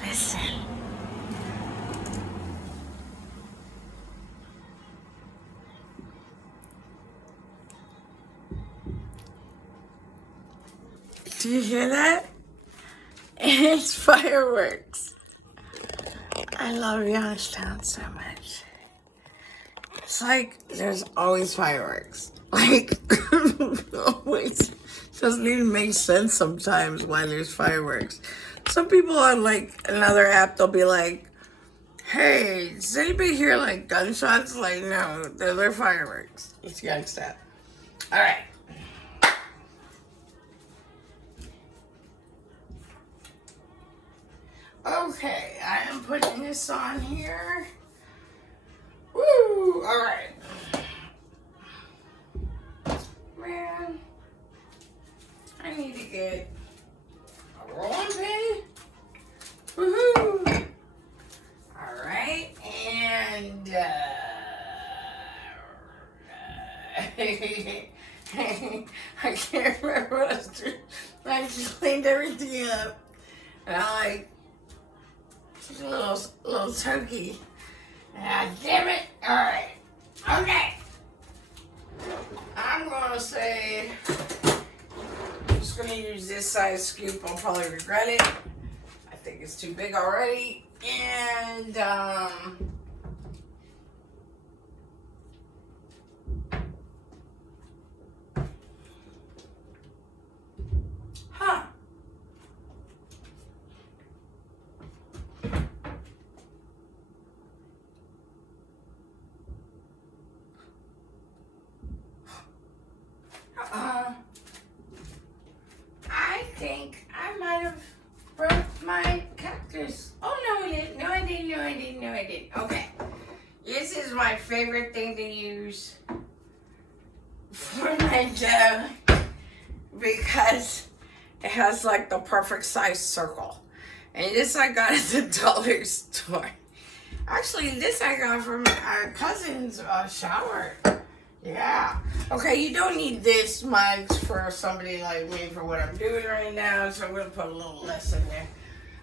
Listen. Do you hear that? It's fireworks. I love Youngstown so much. It's like there's always fireworks. Like, always. Doesn't even make sense sometimes why there's fireworks. Some people on like another app, they'll be like, hey, does anybody hear like gunshots? Like, no, they're fireworks. It's Youngstown. All right. Okay, I am putting this on here. Woo! All right. Man, I need to get a rolling pin. Woohoo! All right, and I can't remember what I was doing. I just cleaned everything up, and I like took a little turkey. Ah, damn it! All right, okay. I'm gonna say, I'm just gonna use this size scoop. I'll probably regret it. I think it's too big already. And, huh. I think I might have broke my cactus. Oh, no, I didn't. No, I didn't. No, I didn't. No, I didn't. Okay. This is my favorite thing to use for my dough because it has like the perfect size circle. And this I got at the dollar store. Actually, this I got from our cousin's shower. Yeah. Okay, you don't need this much for somebody like me for what I'm doing right now, so I'm going to put a little less in there.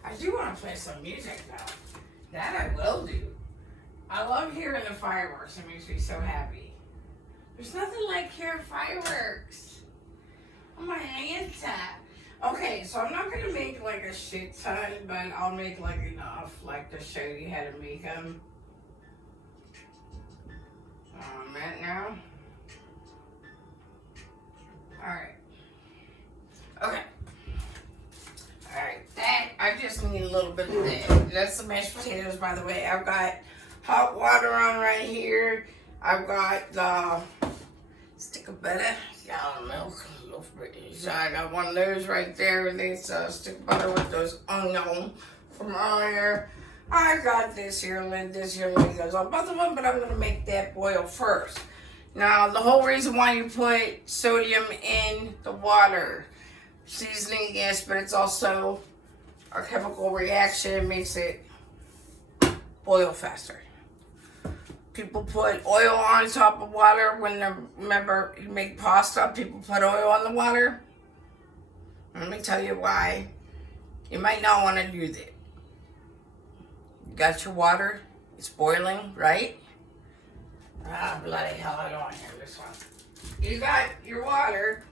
I do want to play some music, though. That I will do. I love hearing the fireworks. It makes me so happy. There's nothing like hearing fireworks. Oh, my hand's tap. Okay, so I'm not going to make like a shit ton, but I'll make like enough like to show you how to make them. That now. Alright. Okay. Alright, that, I just need a little bit of that. That's the mashed potatoes, by the way. I've got hot water on right here. I've got the stick of butter, yellow milk, so I got one of those right there with this stick of butter with those onions from earlier. I got this here lid goes on both of them, but I'm going to make that boil first. Now, the whole reason why you put sodium in the water, seasoning, yes, but it's also a chemical reaction. It makes it boil faster. People put oil on top of water when remember, you make pasta, people put oil on the water. Let me tell you why. You might not want to do that. You got your water, it's boiling, right? Ah, bloody hell, I don't want to hear this one. You got your water.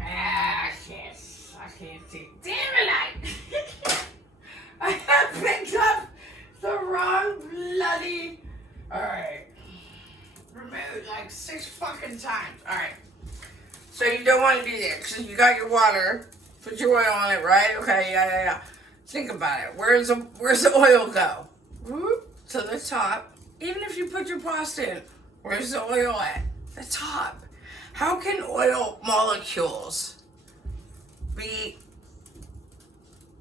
Ah, I can't see. Damn it, I have picked up the wrong bloody. Alright. Removed like 6 fucking times. Alright. So you don't want to do that because you got your water. Put your oil on it, right? Okay, yeah. Think about it. Where's the oil go? Whoop, to the top. Even if you put your pasta in, where's the oil at? The top. How can oil molecules be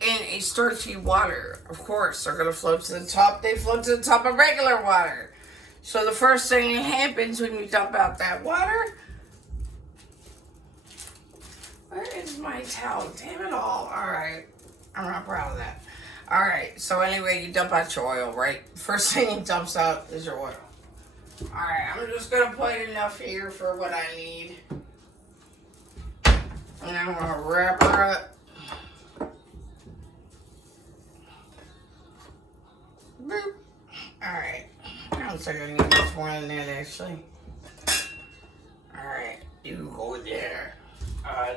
in a starchy water? Of course, they're going to float to the top. They float to the top of regular water. So the first thing that happens when you dump out that water... Where is my towel? Damn it all. Alright. I'm not proud of that. Alright, so anyway, you dump out your oil, right? First thing he dumps out is your oil. Alright, I'm just going to put enough here for what I need. And I'm gonna wrap her up. Boop. Alright. I don't think I need much more than that actually. Alright, you go there.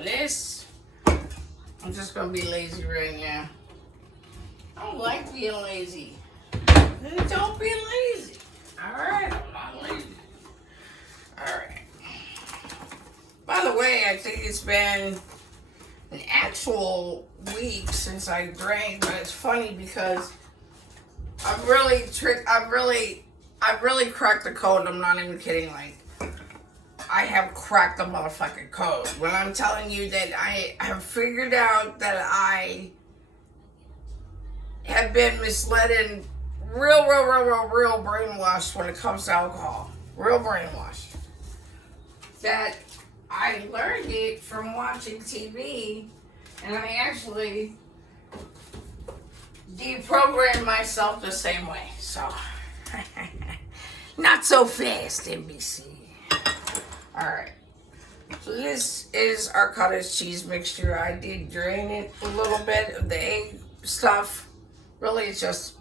This, I'm just gonna be lazy right now. I don't like being lazy. Don't be lazy. Alright, I'm not lazy. Alright. By the way, I think it's been an actual week since I drank, but it's funny because I've really cracked the code. I'm not even kidding. Like, I have cracked the motherfucking code. When I'm telling you that I have figured out that I have been misled and real brainwashed when it comes to alcohol. Real brainwashed. That I learned it from watching TV, and I actually deprogrammed myself the same way. So, not so fast, NBC. Alright. So this is our cottage cheese mixture. I did drain it a little bit of the egg stuff. Really, it's just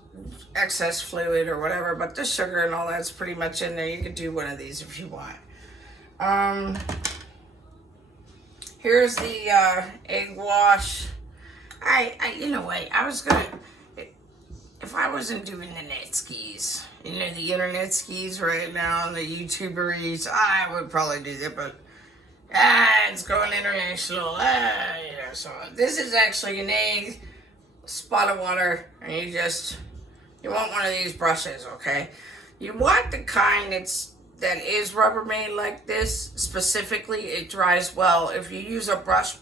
excess fluid or whatever, but the sugar and all that's pretty much in there. You could do one of these if you want. Here's the egg wash. You know what, I was gonna, if I wasn't doing the net skis, you know, the internet skis right now, the YouTuberies, I would probably do that, but it's going international. So this is actually an egg, spot of water, and you want one of these brushes, okay? You want the kind that is Rubbermaid like this. Specifically, it dries well. If you use a brush,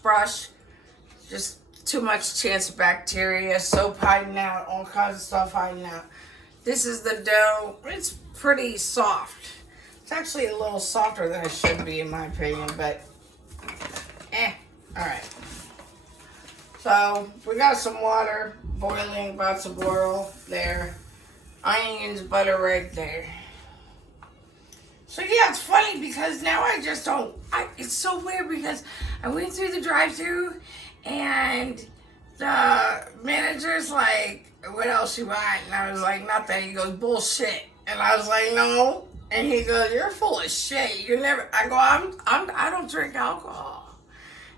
just too much chance of bacteria, soap hiding out, all kinds of stuff hiding out. This is the dough. It's pretty soft. It's actually a little softer than it should be in my opinion, but alright. So we got some water boiling, about to boil there. Onions, butter right there. So yeah, it's funny because now I just don't, it's so weird because I went through the drive-thru and the manager's like, what else you want? And I was like, nothing. He goes, bullshit. And I was like, no. And he goes, you're full of shit. You never, I go, I don't drink alcohol.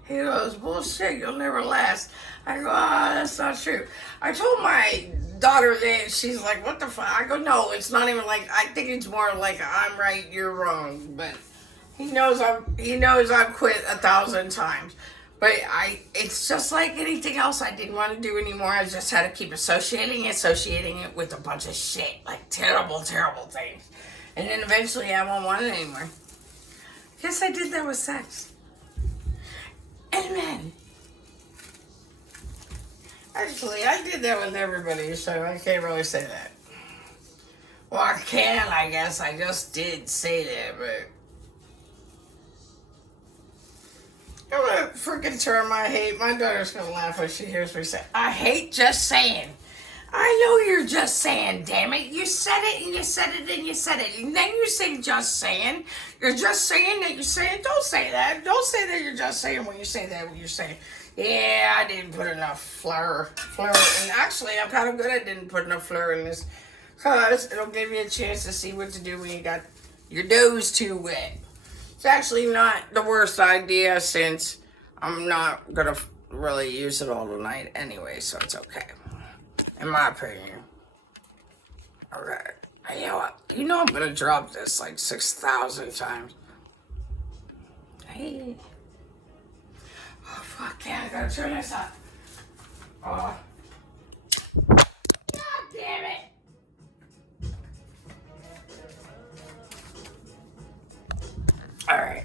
He goes, bullshit, you'll never last. I go, that's not true. I told my daughter that, she's like, what the fuck? I go, no, it's not even like, I think it's more like I'm right, you're wrong. But he knows I've quit 1,000 times. But it's just like anything else I didn't want to do anymore. I just had to keep associating it with a bunch of shit. Like terrible things. And then eventually I won't want it anymore. Yes, I did that with sex. And men. Actually, I did that with everybody, so I can't really say that. Well, I can, I guess. I just did say that, but I'm a freaking term I hate. My daughter's gonna laugh when she hears me say, I hate just saying. I know you're just saying, damn it. You said it and you said it and you said it. And then you say just saying. You're just saying that you're saying. Don't say that. Don't say that you're just saying when you say that when you're saying. Yeah, I didn't put enough flour. And actually, I'm kind of good at didn't put enough flour in this. Because it'll give you a chance to see what to do when you got your dough's too wet. It's actually not the worst idea since I'm not going to really use it all tonight anyway, so it's okay. In my opinion. Okay. You know I'm going to drop this like 6,000 times. Hey. Oh, fuck yeah, I got to turn this up. Oh. God damn it. All right.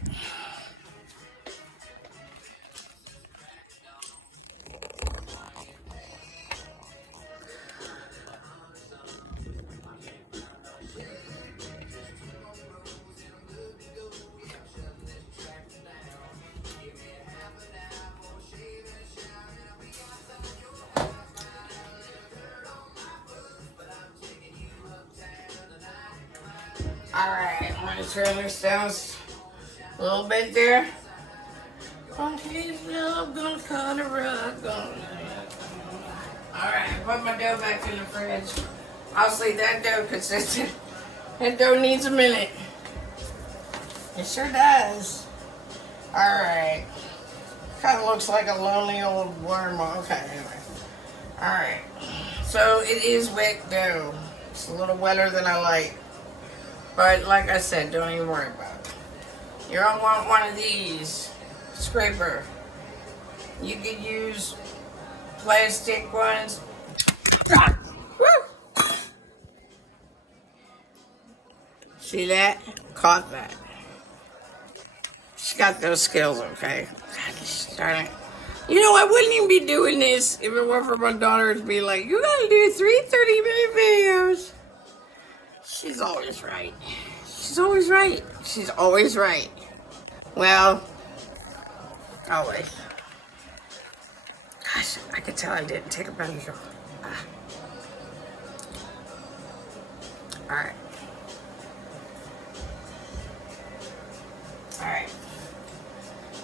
All right, I'm gonna turn this down a little bit there. Funky love, gonna cut a rug. Alright, put my dough back in the fridge. Obviously, that dough consistent. That dough needs a minute. It sure does. Alright. Kind of looks like a lonely old worm. Okay, anyway. Alright. So, it is wet dough. It's a little wetter than I like. But, like I said, don't even worry about it. You're gonna want one of these. Scraper. You could use plastic ones. Woo! See that? Caught that. She got those skills, okay? Darn it. You know, I wouldn't even be doing this if it weren't for my daughter to be like, you gotta do 3 30-minute videos. She's always right. She's always right. She's always right. Well, always. Gosh, I could tell I didn't take a better job. Alright. Alright.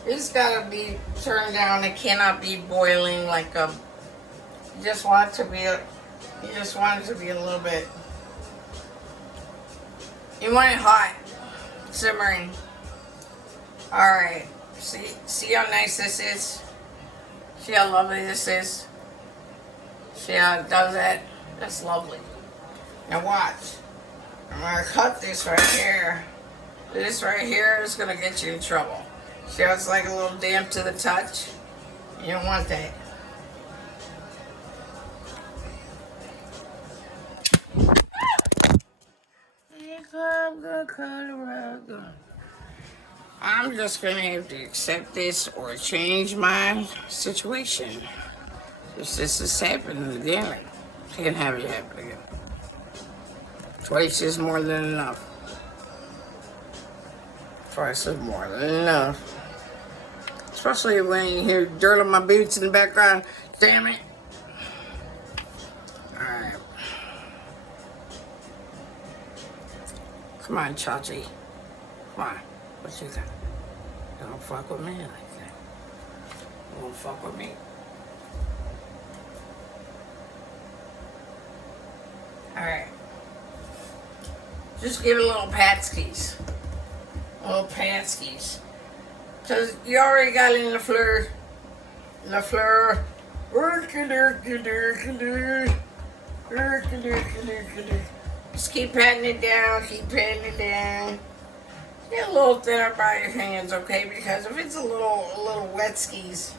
It's gotta be turned down. It cannot be boiling like a. You just want it to be a. You just want it to be a little bit. You want it hot, simmering. Alright. See how nice this is? See how lovely this is? See how it does that? That's lovely. Now watch. I'm gonna cut this right here. This right here is gonna get you in trouble. See how it's like a little damp to the touch? You don't want that. I'm just gonna have to accept this or change my situation. If this is happening again, can't have it happen again. Twice is more than enough. Twice is more than enough. Especially when you hear dirt on my boots in the background. Damn it. Alright. Come on, Chachi. Come on. What you got? Don't fuck with me like that. Don't fuck with me. Alright. Just give it a little patskis. Little patskis. Because you already got it in the fleur. Just keep patting it down, keep patting it down. Get a little thinner by your hands, okay? Because if it's a little wet skis.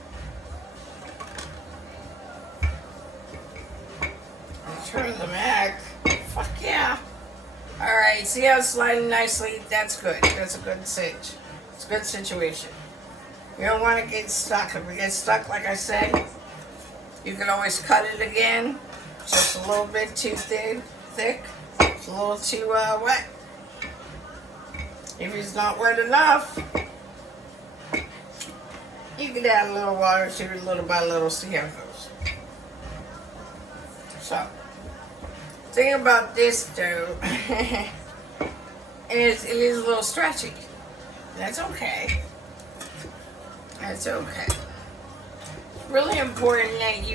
I'll turn the back. Fuck yeah. Alright, see how it's sliding nicely? That's good. That's a good cinch. It's a good situation. You don't want to get stuck. If you get stuck, like I said, you can always cut it again. Just a little bit too thick. It's a little too wet. If it's not wet enough, you can add a little water to it little by little, see how it goes. So, thing about this dough is it is a little stretchy. That's okay. That's okay. It's really important that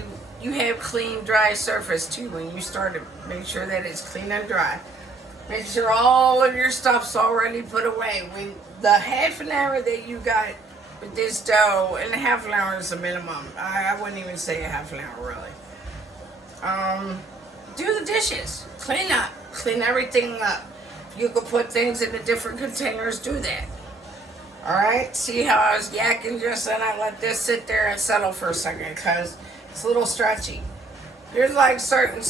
you have clean, dry surface too when you start to make sure that it's clean and dry. Make sure all of your stuff's already put away. The half an hour that you got with this dough, and a half an hour is the minimum. I wouldn't even say a half an hour really. Do the dishes. Clean up. Clean everything up. You could put things into different containers. Do that. Alright? See how I was yakking just then? I let this sit there and settle for a second because it's a little stretchy. There's like certain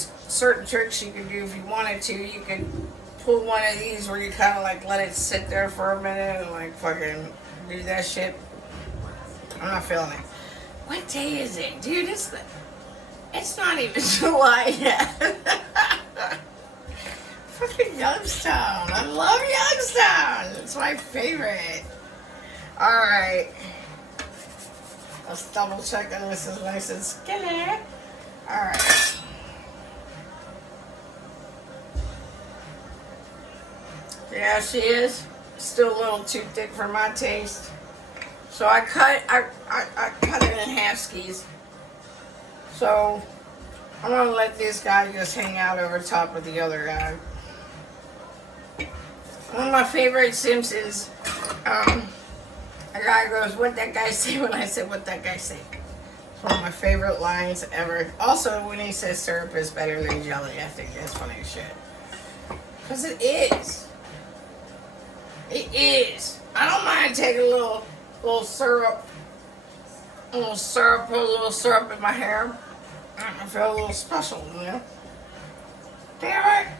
tricks you can do if you wanted to. You could pull one of these where you kind of like let it sit there for a minute and like fucking do that shit. I'm not feeling it. What day is it? Dude, it's not even July yet. Fucking Youngstown. I love Youngstown. It's my favorite. Alright. Let's double check that this is nice and skinny. Alright. Yeah, she is. Still a little too thick for my taste. So I cut it in half skis. So I'm gonna let this guy just hang out over top of the other guy. One of my favorite Simpsons, a guy goes, "What that guy say?" When I said, "What that guy say?" It's one of my favorite lines ever. Also, when he says syrup is better than jelly, I think that's funny as shit. Because it is. It is. I don't mind taking a little syrup. Put a little syrup in my hair. I feel a little special, you know? Damn it.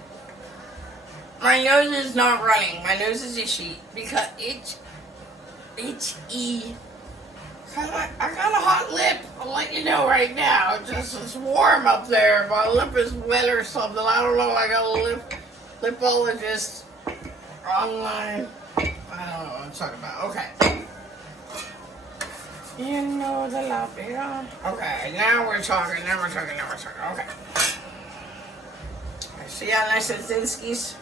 My nose is not running. My nose is itchy because itchy. I got a hot lip. I'll let you know right now. It's warm up there. My lip is wet or something. I don't know. I got a lipologist online. I don't know what I'm talking about. Okay. You know the love, yeah. Okay, now we're talking. Okay. See how nice and thin skis?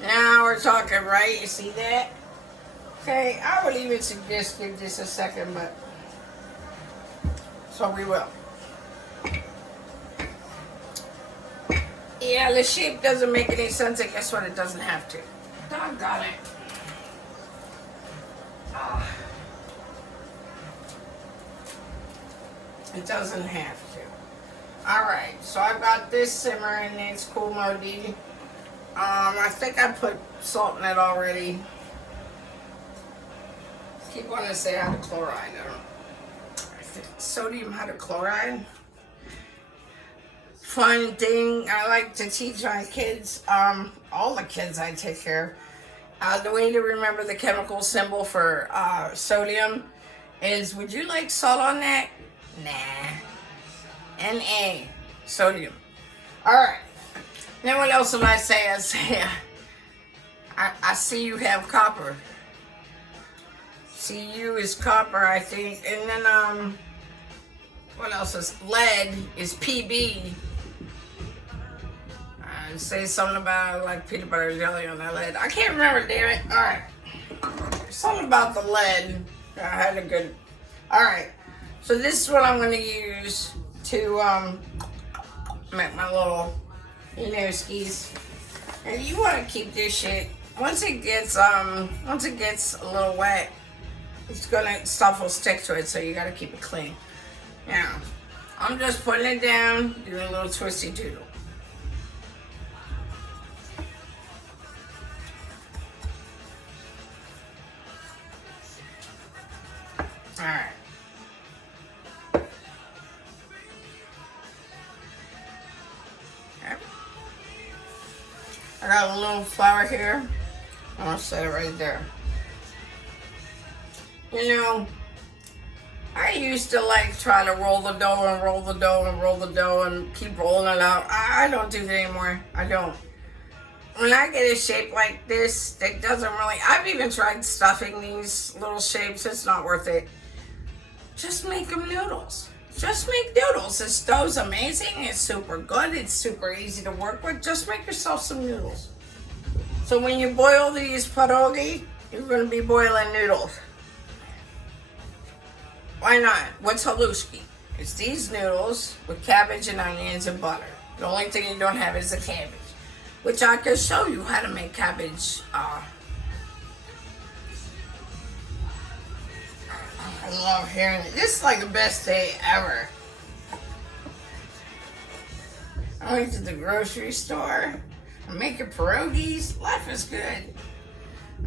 Now we're talking, right? You see that? Okay, I would even suggest give this a second, but so we will. Yeah, the shape doesn't make any sense, and guess what? It doesn't have to. Doggone it. It doesn't have to. Alright, so I've got this simmering. It's cool mode. I think I put salt in it already. Keep wanting to say hydrochloride. I think sodium hydrochloride. Fun thing I like to teach my kids, all the kids I take care of, the way to remember the chemical symbol for sodium is, would you like salt on that? Nah. Na. Sodium. Alright. Then what else did I say? I say, I see you have copper. Cu is copper, I think. And then, what else is lead is Pb. Say something about like peanut butter jelly on that lead. I can't remember, damn it. Alright. Something about the lead. I had a good. Alright. So this is what I'm going to use to make my little, skis. And you want to keep this shit. Once it gets a little wet, stuff will stick to it, so you got to keep it clean. Now, I'm just putting it down, doing a little twisty doodle. Alright. I got a little flour here. I'm gonna set it right there. You know, I used to try to roll the dough and keep rolling it out. I don't do that anymore. I don't. When I get a shape like this, it doesn't really, I've even tried stuffing these little shapes. It's not worth it. Just make them noodles. Just make noodles. This dough's amazing. It's super good. It's super easy to work with. Just make yourself some noodles. So when you boil these pierogi, you're going to be boiling noodles. Why not? What's halushki? It's these noodles with cabbage and onions and butter. The only thing you don't have is the cabbage, which I can show you how to make cabbage. I love hearing it. This is like the best day ever. I went to the grocery store. I'm making pierogies. Life is good.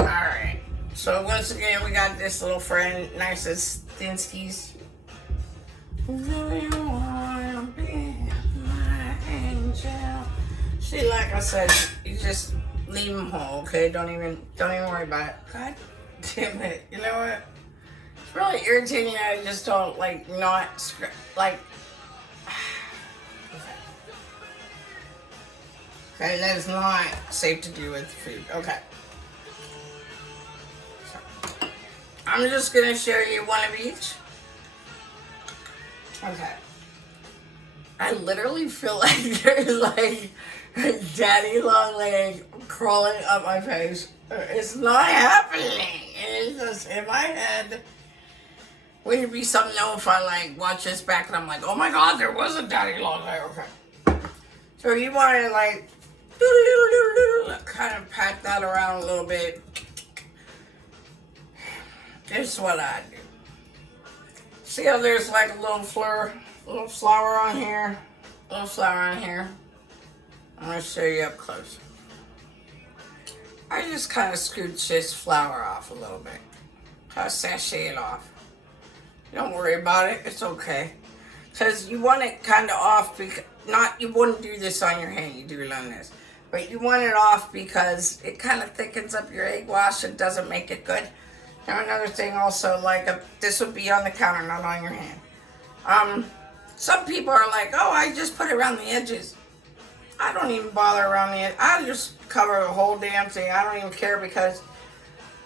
Alright. So once again, we got this little friend, nicest thin skis. Do you wanna be my angel? See, like I said, you just leave them whole, okay? Don't even worry about it. God damn it. You know what? It's really irritating that I just don't, okay, that is not safe to do with food. Okay. So, I'm just going to show you one of each. Okay. I literally feel like there's a daddy long leg crawling up my face. It's not happening. It's just in my head. Wouldn't it be something though if I like watch this back and I'm like, oh my god, there was a daddy long there. Okay. So you want to like kind of pat that around a little bit. This is what I do. See how there's like a little flower on here? Little flower on here. I'm going to show you up close. I just kind of scooch this flower off a little bit. Kind of sachet it off. Don't worry about it. It's okay. Because you want it kind of off because, you wouldn't do this on your hand. You do it on this. But you want it off because it kind of thickens up your egg wash and doesn't make it good. Now another thing also, like this would be on the counter, not on your hand. Some people are like, oh, I just put it around the edges. I don't even bother around the edge. I just cover the whole damn thing. I don't even care because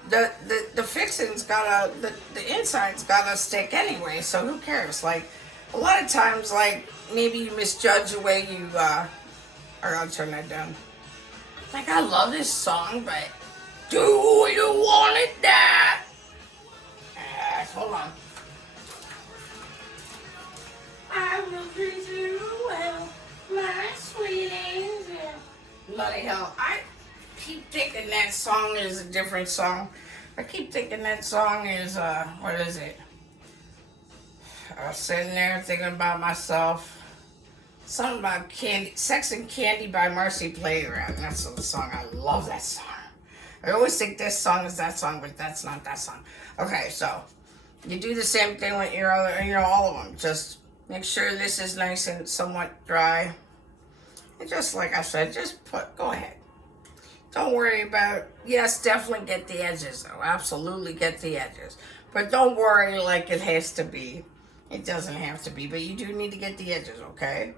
the fixing's gotta, the inside's gotta stick anyway, so who cares? Like, a lot of times, like, maybe you misjudge the way you, I'll turn that down. Like, I love this song, but do you want it that? Hold on. I will treat you well, my sweet angel. Bloody hell, I keep thinking that song is a different song. I keep thinking that song is, what is it? I was sitting there thinking about myself. Something about candy, Sex and Candy by Marcy Playground. That's the song. I love that song. I always think this song is that song, but that's not that song. Okay, so you do the same thing with your other, all of them. Just make sure this is nice and somewhat dry. And just like I said, just go ahead. Don't worry about, yes, definitely get the edges though. Absolutely get the edges. But don't worry like it has to be. It doesn't have to be, but you do need to get the edges, okay?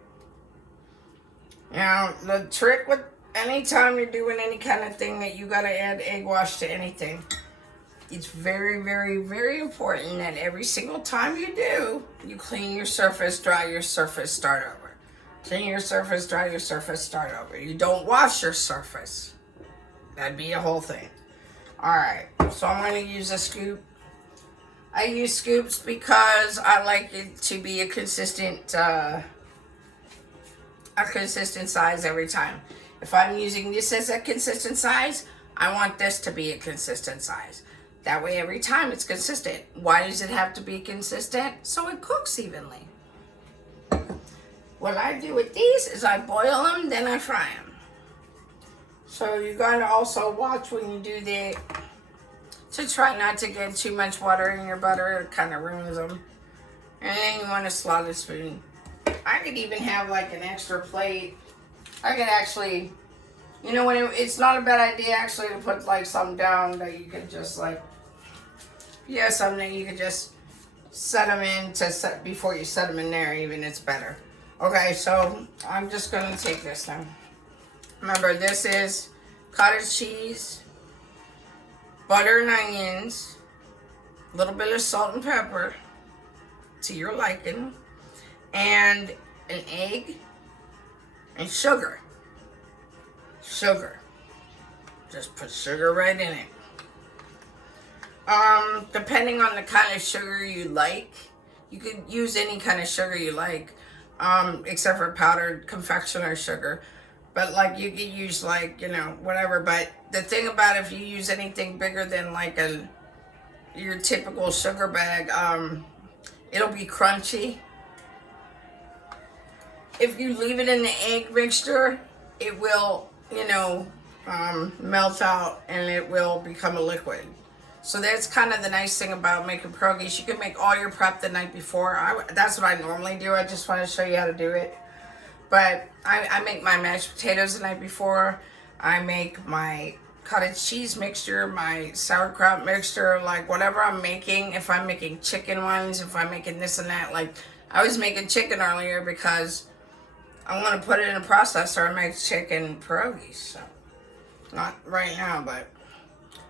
Now, the trick with anytime you're doing any kind of thing that you gotta add egg wash to anything, it's very, very, very important that every single time you do, you clean your surface, dry your surface, start over. Clean your surface, dry your surface, start over. You don't wash your surface. That'd be a whole thing. Alright, so I'm going to use a scoop. I use scoops because I like it to be a consistent size every time. If I'm using this as a consistent size, I want this to be a consistent size. That way every time it's consistent. Why does it have to be consistent? So it cooks evenly. What I do with these is I boil them, then I fry them. So you gotta also watch when you do to try not to get too much water in your butter. It kind of ruins them. And then you want a slotted spoon. I could even have like an extra plate. I could actually, it's not a bad idea actually to put like something down that you could just like, something that you could just set them in before you set them in there even, it's better. Okay, so I'm just gonna take this now. Remember, this is cottage cheese, butter and onions, a little bit of salt and pepper to your liking, and an egg and sugar. Sugar. Just put sugar right in it. Depending on the kind of sugar you like, you could use any kind of sugar you like, except for powdered confectioner sugar. But like you could use like, whatever. But the thing about if you use anything bigger than like your typical sugar bag, it'll be crunchy. If you leave it in the egg mixture, it will, melt out and it will become a liquid. So that's kind of the nice thing about making pierogies. You can make all your prep the night before. That's what I normally do. I just want to show you how to do it. But I make my mashed potatoes the night before. I make my cottage cheese mixture, my sauerkraut mixture, like whatever I'm making. If I'm making chicken ones, if I'm making this and that. Like I was making chicken earlier because I want to put it in a processor and make chicken pierogies. So not right now, but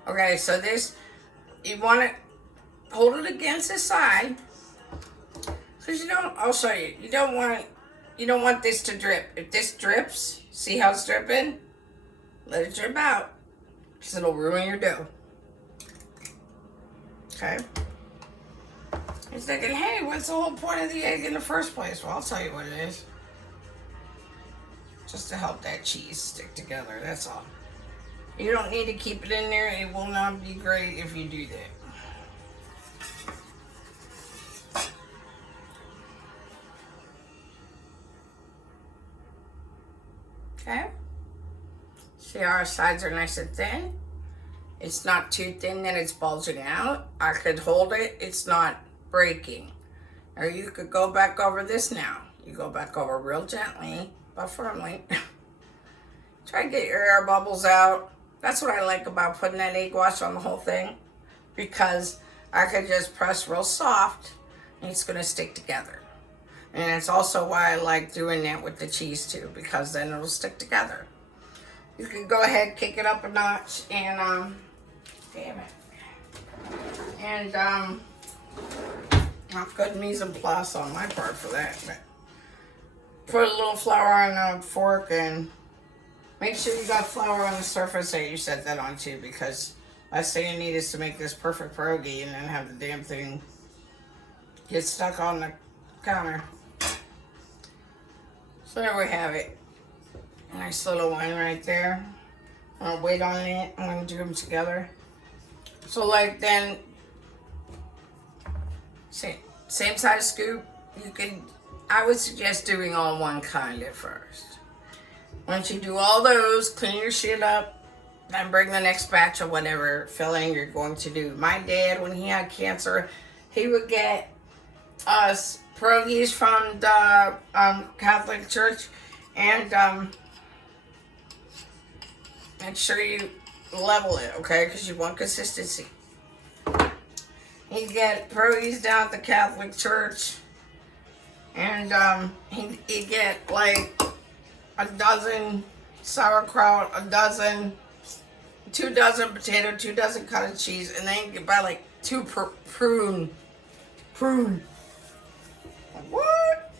okay. So this, you want to hold it against the side because I'll show you. You don't want this to drip. If this drips, see how it's dripping? Let it drip out because it'll ruin your dough. Okay. You're thinking, hey, what's the whole point of the egg in the first place? Well, I'll tell you what it is. Just to help that cheese stick together, that's all. You don't need to keep it in there. It will not be great if you do that. Okay. See how our sides are nice and thin? It's not too thin that it's bulging out. I could hold it. It's not breaking. Or you could go back over this now. You go back over real gently, but firmly. Try to get your air bubbles out. That's what I like about putting that egg wash on the whole thing, because I could just press real soft and it's gonna stick together. And it's also why I like doing that with the cheese too, because then it'll stick together. You can go ahead, kick it up a notch, and damn it. And not good mise en place on my part for that, but put a little flour on a fork and make sure you got flour on the surface that you set that on too, because last thing you need is to make this perfect pierogi and then have the damn thing get stuck on the counter. So there we have it. A nice little one right there. I'm gonna wait on it. I'm gonna do them together. So like then, same size scoop. You can, I would suggest doing all one kind at first. Once you do all those, clean your shit up, then bring the next batch of whatever filling you're going to do. My dad, when he had cancer, he would get us pierogies from the Catholic Church, and make sure you level it, okay? Because you want consistency. He'd get pierogies down at the Catholic Church, and he'd get like a dozen sauerkraut, a dozen, 2 dozen potato, 2 dozen cottage cheese, and then you buy like 2 prune. What?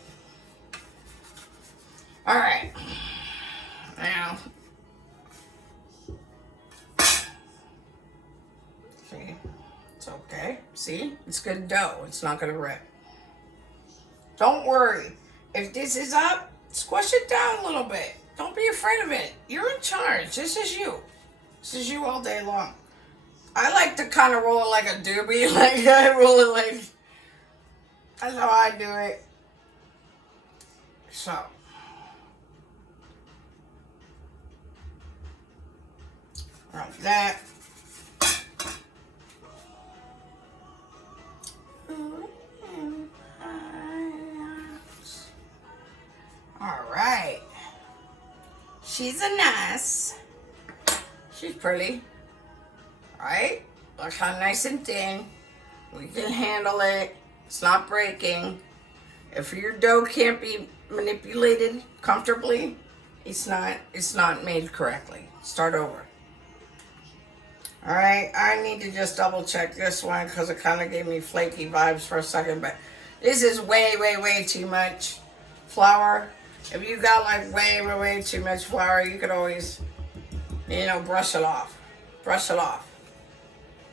All right. Now, see, it's okay. See, it's good dough. It's not gonna rip. Don't worry. If this is up, squish it down a little bit. Don't be afraid of it. You're in charge. This is you. This is you all day long. I like to kind of roll it like a doobie. Like I roll it like, that's how I do it. So. Like that. All right. She's a nice. She's pretty. Right? Look how nice and thin. We can handle it. It's not breaking. If your dough can't be manipulated comfortably, it's not made correctly. Start over. All right, I need to just double check this one because it kind of gave me flaky vibes for a second, but this is way, way, way too much flour. If you got like way, way, way too much flour, you could always, brush it off. Brush it off.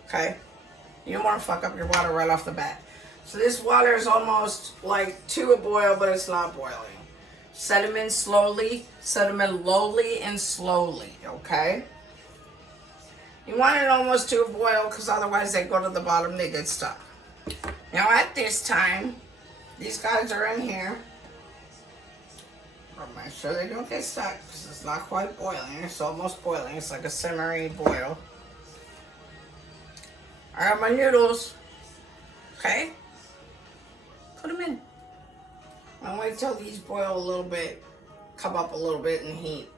Okay? You don't want to fuck up your water right off the bat. So this water is almost like to a boil, but it's not boiling. Set them in slowly. Set them in lowly and slowly, okay? You want it almost to a boil because otherwise they go to the bottom, they get stuck. Now at this time, these guys are in here. I'll make sure they don't get stuck because it's not quite boiling. It's almost boiling. It's like a simmering boil. I have my noodles. Okay? Put them in. I'll wait till these boil a little bit, come up a little bit in heat.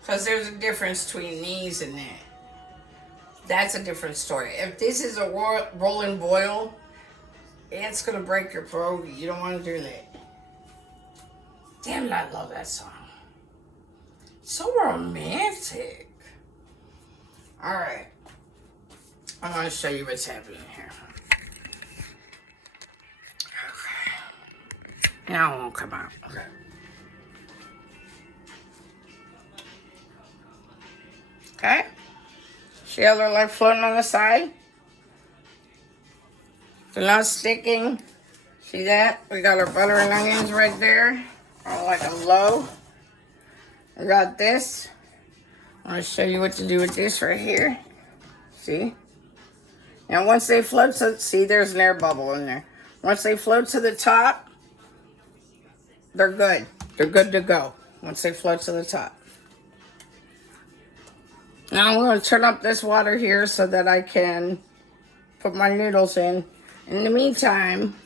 Because there's a difference between these and that. That's a different story. If this is a roll and boil, it's going to break your pierogi. You don't want to do that. Damn it, I love that song. So romantic. Alright. I'm going to show you what's happening here. Okay. Now it won't come out. Okay. Okay. See how they're like floating on the side? They're not sticking. See that? We got our butter and onions right there. On like a low. We got this. I'm going to show you what to do with this right here. See? Now once they float to, see there's an air bubble in there. Once they float to the top, they're good. They're good to go. Once they float to the top. Now I'm going to turn up this water here so that I can put my noodles in. In the meantime,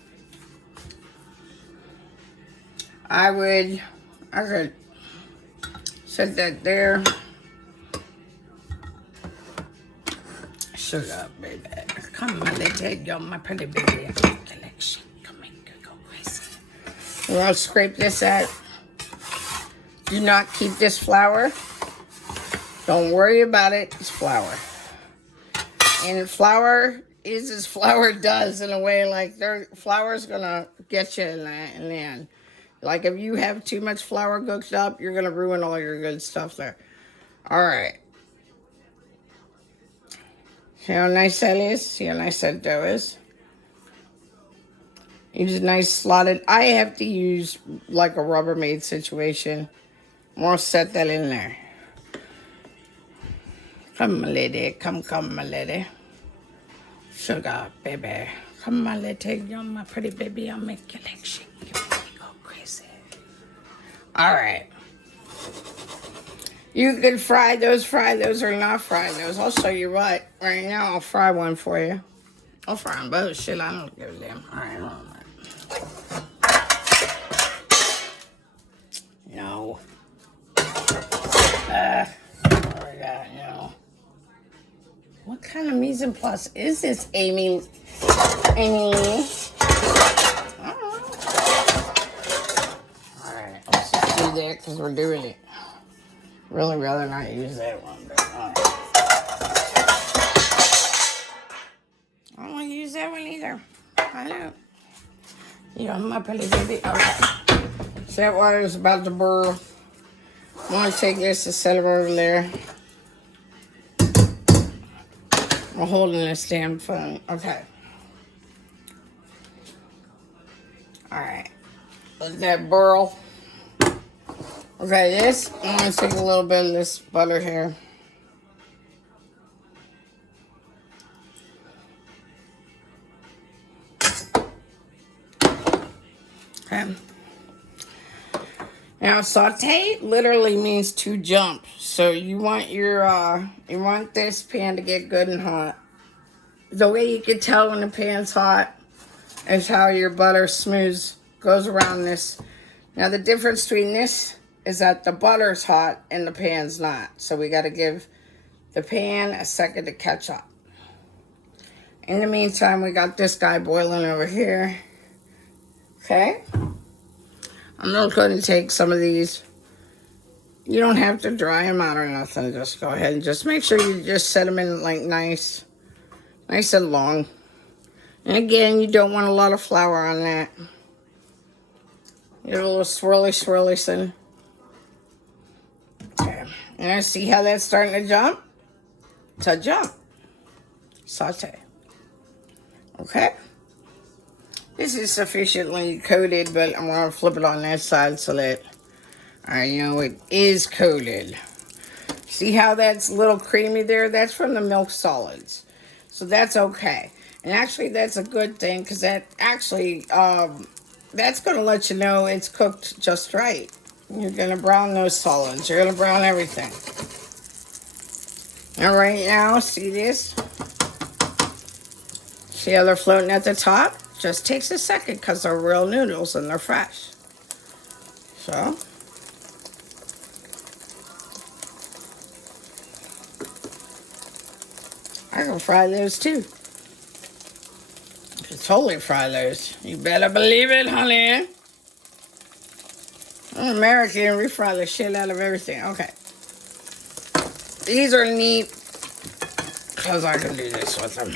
I could set that there. Shut up, baby. Come on, let's take you my pretty baby. Collection. Come on, go crazy. We're going to scrape this out. Do not keep this flour. Don't worry about it. It's flour. And flour is as flour does in a way. Like flour's going to get you in the end. Like if you have too much flour cooked up, you're going to ruin all your good stuff there. All right. See how nice that is? See how nice that dough is? Use a nice slotted. I have to use like a Rubbermaid situation. I'm going to set that in there. Come, my lady. Come, my lady. Sugar, baby. Come, my lady. You're my pretty baby. I'll make your legs shake. You make me go crazy. All right. You can fry those or not fry those. I'll show you what. Right now, I'll fry one for you. I'll fry them both. Shit, I don't give a damn. All right, hold on. No. What we got, What kind of mise en place is this, Amy? Amy? I don't know. All right, let's just do that because we're doing it. Really rather not use that one, but all right. I don't want to use that one either. I don't. I'm my pretty baby. Okay. So that water is about to boil. I'm going to take this and set it over there. I'm holding this damn phone. Okay. All right. Let that boil. Okay, I'm going to take a little bit of this butter here. Okay. Now, saute literally means to jump. So you want you want this pan to get good and hot. The way you can tell when the pan's hot is how your butter goes around this. Now, the difference between this is that the butter's hot and the pan's not. So we got to give the pan a second to catch up. In the meantime, we got this guy boiling over here. Okay. I'm not going to take some of these. You don't have to dry them out or nothing. Just go ahead and just make sure you just set them in like nice and long. And again, you don't want a lot of flour on that. Get a little swirly thing. Okay. And I see how that's starting to jump. To jump. Saute. Okay. This is sufficiently coated, but I'm going to flip it on that side so that it is coated. See how that's a little creamy there? That's from the milk solids. So that's okay. And actually, that's a good thing because that actually, that's going to let you know it's cooked just right. You're going to brown those solids. You're going to brown everything. All right, now, see this? See how they're floating at the top? Just takes a second because they're real noodles and they're fresh. So. I can fry those too. I can totally fry those. You better believe it, honey. I'm American. We fry the shit out of everything. Okay. These are neat because I can do this with them.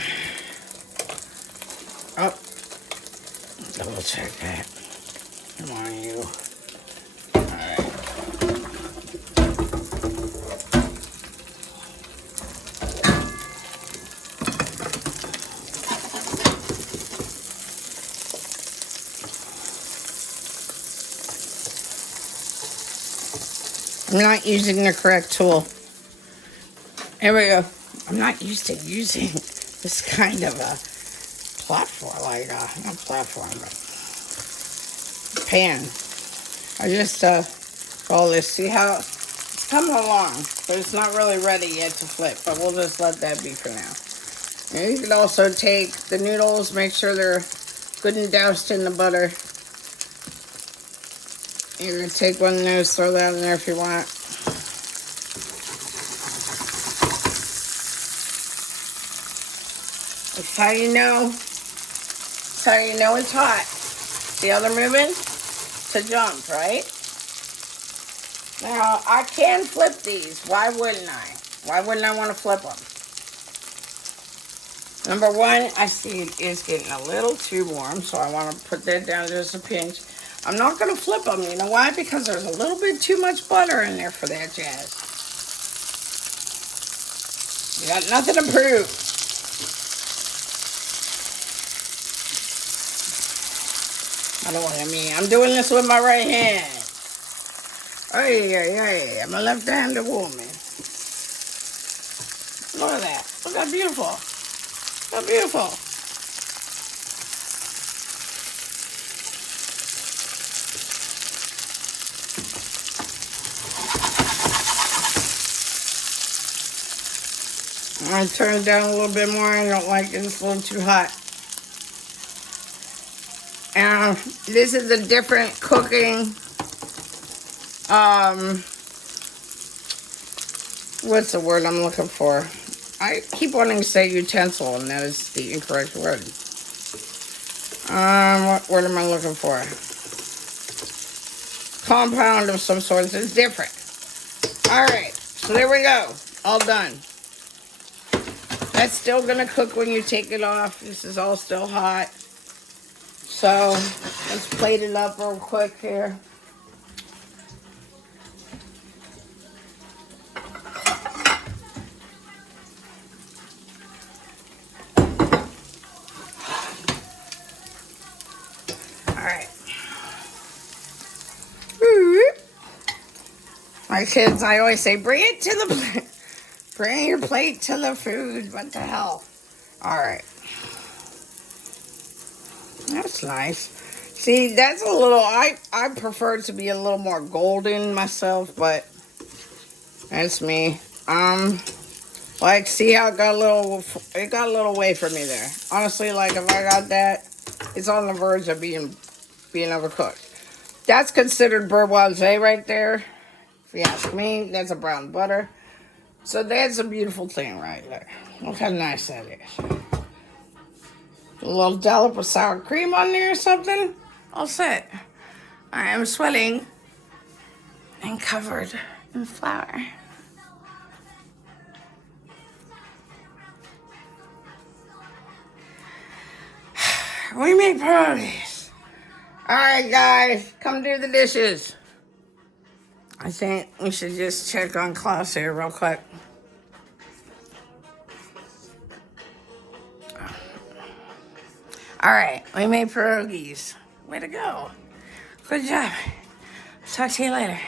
Oh. Double check that. Come on, you. Alright. I'm not using the correct tool. There we go. I'm not used to using this kind of a platform, like, not platform, but pan. I just, roll this. See how it's coming along, but it's not really ready yet to flip, but we'll just let that be for now. And you can also take the noodles, make sure they're good and doused in the butter. You're going to take one of those, throw that in there if you want. That's how you know. That's how you know it's hot. See how they're moving? To jump, right? Now, I can flip these. Why wouldn't I? Why wouldn't I want to flip them? Number one, I see it is getting a little too warm, so I want to put that down just a pinch. I'm not going to flip them. You know why? Because there's a little bit too much butter in there for that jazz. You got nothing to prove. I don't know what I mean. I'm doing this with my right hand. Hey, I'm a left-handed woman. Look at that. Look how beautiful. So beautiful. I'm going to turn it down a little bit more. I don't like it. It's a little too hot. And this is a different cooking, what's the word I'm looking for? I keep wanting to say utensil, and that is the incorrect word. What word am I looking for? Compound of some sort. It's different. Alright, so there we go. All done. That's still going to cook when you take it off. This is all still hot. So, let's plate it up real quick here. Alright. My kids, I always say, bring it to the plate. Bring your plate to the food. What the hell? Alright. That's nice. See, that's a little, I prefer it to be a little more golden myself, but that's me. Like, see how it got a little away from me there. Honestly, like, if I got that, it's on the verge of being overcooked. That's considered bourgeoisie right there. If you ask me, that's a brown butter. So that's a beautiful thing right there. Look how nice that is. A little dollop of sour cream on there or something. All set. I am sweating and covered in flour. We make pierogies. Alright guys, come do the dishes. I think we should just check on Klaus here real quick. Alright, we made pierogies. Way to go. Good job. Talk to you later.